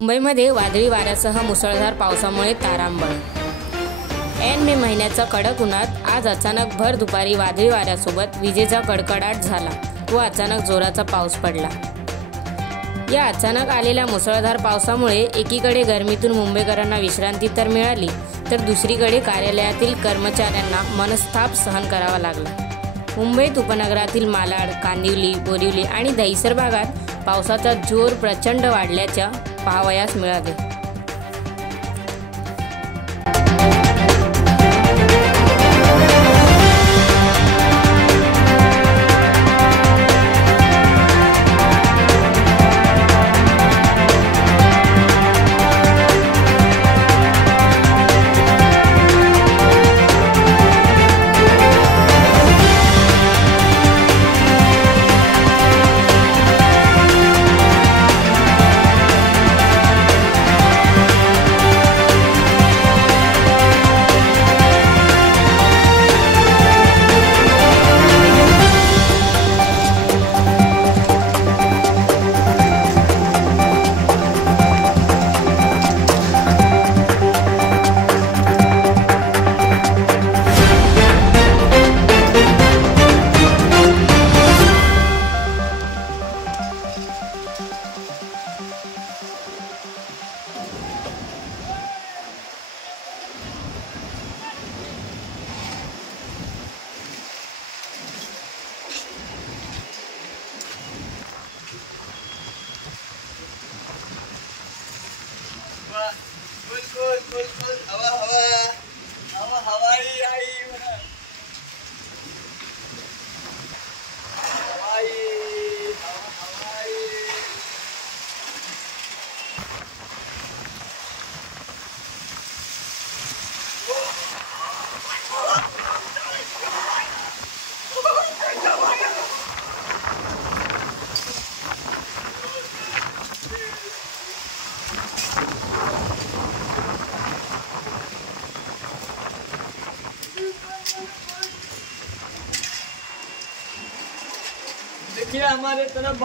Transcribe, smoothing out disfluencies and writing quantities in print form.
मुंबईमध्ये वादळी वाऱ्यासह मुसळधार पावसामुळे तारांबळ। ऐन मे महिन्याच्या कडक उन्हात आज अचानक भर दुपारी वादळी वाऱ्यासोबत विजेचा कडकडाट झाला व अचानक जोराचा पाऊस पडला। या अचानक आलेल्या मुसळधार पावसामुळे एकीकडे गरमीतून मुंबईकरांना विश्रांती तर मिळाली, तर दुसरीकडे कार्यालयातील कर्मचाऱ्यांना मनस्ताप सहन करावा लागला। मुंबईत उपनगरातील मालाड, कांदिवली, बोरिवली आणि दहिसर भागात पावसाचा जोर प्रचंड वाढल्याचे पाहावयास मिळाले। Cool. Hawaii, देखिए हमारे तरफ